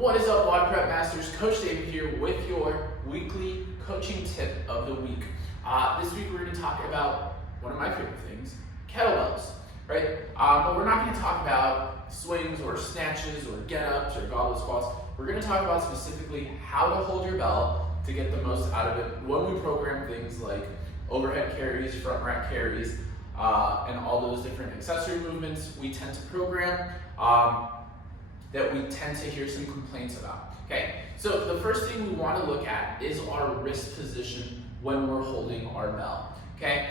What is up, WODprep Masters? Coach David here with your weekly coaching tip of the week. This week we're going to talk about one of my favorite things, kettlebells, right? But we're not going to talk about swings or snatches or get-ups or goblet squats. We're going to talk about specifically how to hold your bell to get the most out of it when we program things like overhead carries, front rack carries, and all those different accessory movements we tend to program that we tend to hear some complaints about, okay? So the first thing we want to look at is our wrist position when we're holding our bell, okay?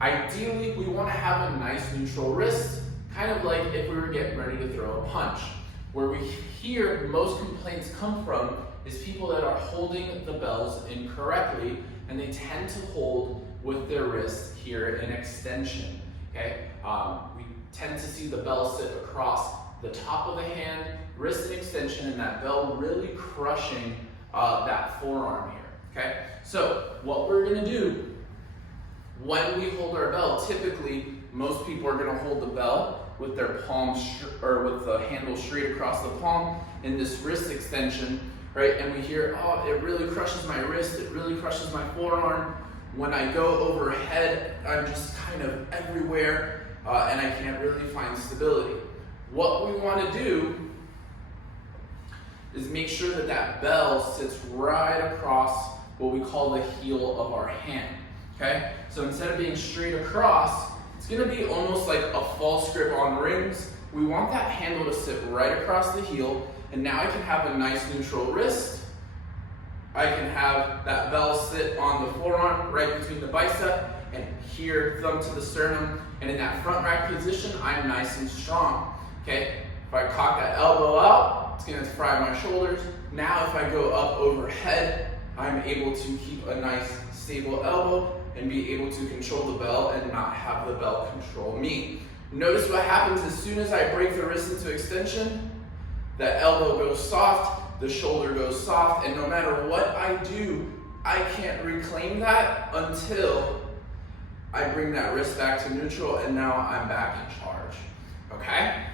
Ideally, we want to have a nice neutral wrist, kind of like if we were getting ready to throw a punch. Where we hear most complaints come from is people that are holding the bells incorrectly, and they tend to hold with their wrist here in extension, okay? We tend to see the bell sit across the top of the hand, wrist in extension, and that bell really crushing that forearm here, okay? So what we're gonna do when we hold our bell, typically most people are gonna hold the bell with their palms or with the handle straight across the palm in this wrist extension, right? And we hear, oh, it really crushes my wrist, it really crushes my forearm. When I go overhead, I'm just kind of everywhere and I can't really find stability. What we want to do is make sure that that bell sits right across what we call the heel of our hand, okay? So instead of being straight across, it's going to be almost like a false grip on rings. We want that handle to sit right across the heel, and now I can have a nice neutral wrist. I can have that bell sit on the forearm right between the bicep, and here thumb to the sternum, and in that front rack position, I'm nice and strong. Okay, if I cock that elbow out, it's going to fry my shoulders. Now if I go up overhead, I'm able to keep a nice stable elbow and be able to control the bell and not have the bell control me. Notice what happens as soon as I break the wrist into extension, that elbow goes soft, the shoulder goes soft, and no matter what I do, I can't reclaim that until I bring that wrist back to neutral, and now I'm back in charge, okay?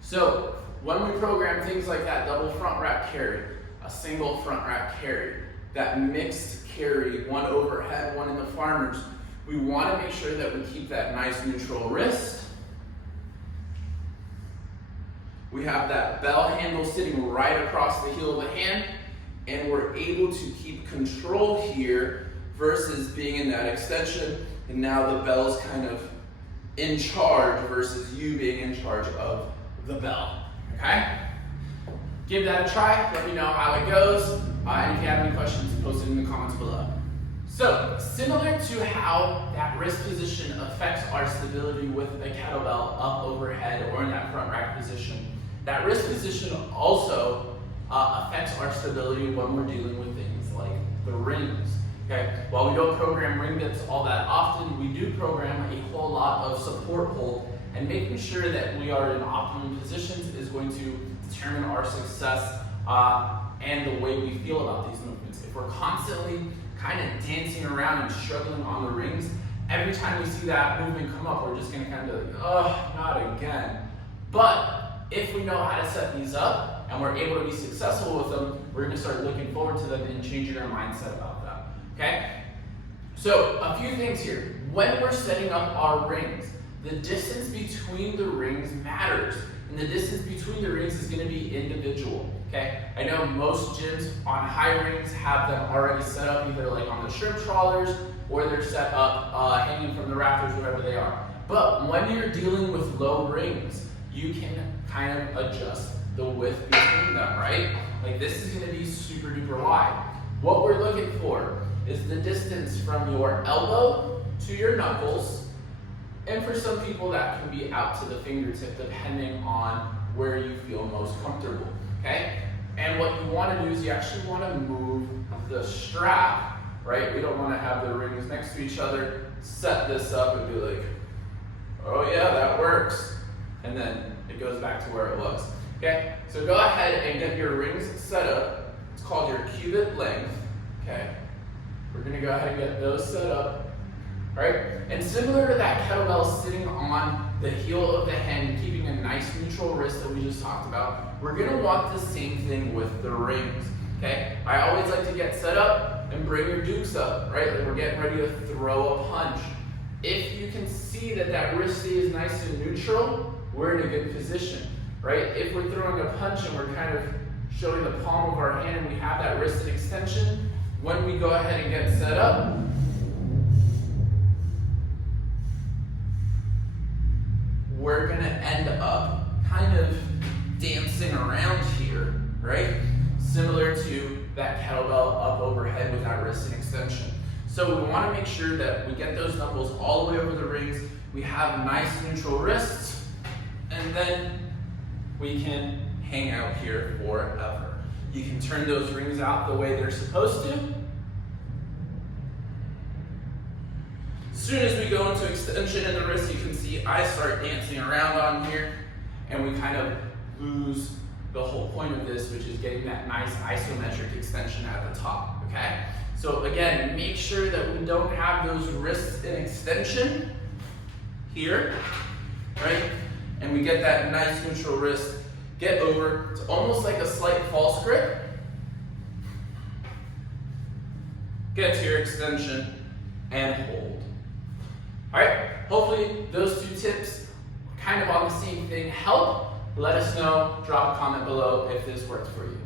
So when we program things like that double front rack carry, a single front rack carry, that mixed carry, one overhead, one in the farmers, we want to make sure that we keep that nice neutral wrist. We have that bell handle sitting right across the heel of the hand, and we're able to keep control here versus being in that extension, and now the bell's kind of in charge versus you being in charge of the bell, okay? Give that a try, let me know how it goes, and if you have any questions, post it in the comments below. So, similar to how that wrist position affects our stability with a kettlebell up overhead or in that front rack position, that wrist position also affects our stability when we're dealing with things like the rings. Okay, while we don't program ring dips all that often, we do program a whole lot of support hold, and making sure that we are in optimum positions is going to determine our success and the way we feel about these movements. If we're constantly kind of dancing around and struggling on the rings, every time we see that movement come up, we're just going to kind of be like, oh, not again. But if we know how to set these up and we're able to be successful with them, we're going to start looking forward to them and changing our mindset about them. Okay? So a few things here. When we're setting up our rings, the distance between the rings matters, and the distance between the rings is going to be individual. Okay? I know most gyms on high rings have them already set up either like on the shrimp trawlers or they're set up hanging from the rafters, wherever they are. But when you're dealing with low rings, you can kind of adjust the width between them, right? Like this is going to be super duper wide. What we're looking for is the distance from your elbow to your knuckles, and for some people that can be out to the fingertip depending on where you feel most comfortable, okay? And what you want to do is you actually want to move the strap, right? We don't want to have the rings next to each other, set this up and be like, oh yeah, that works. And then it goes back to where it was, okay? So go ahead and get your rings set up. It's called your cubit length, okay? We're gonna go ahead and get those set up, right? And similar to that kettlebell sitting on the heel of the hand, keeping a nice neutral wrist that we just talked about. We're gonna want the same thing with the rings, okay? I always like to get set up and bring your dukes up, right? Like we're getting ready to throw a punch. If you can see that that wrist stays nice and neutral, we're in a good position, right? If we're throwing a punch and we're kind of showing the palm of our hand and we have that wrist in extension, when we go ahead and get set up, we're gonna end up kind of dancing around here, right? Similar to that kettlebell up overhead with that wrist in extension. So we wanna make sure that we get those knuckles all the way over the rings, we have nice neutral wrists, and then we can hang out here forever. You can turn those rings out the way they're supposed to. As soon as we go into extension in the wrist, you can see I start dancing around on here, and we kind of lose the whole point of this, which is getting that nice isometric extension at the top, okay? So again, make sure that we don't have those wrists in extension here, right? And we get that nice neutral wrist. Get over, it's almost like a slight false grip. Get to your extension and hold. All right, hopefully those two tips, kind of on the same thing, help. Let us know, drop a comment below if this worked for you.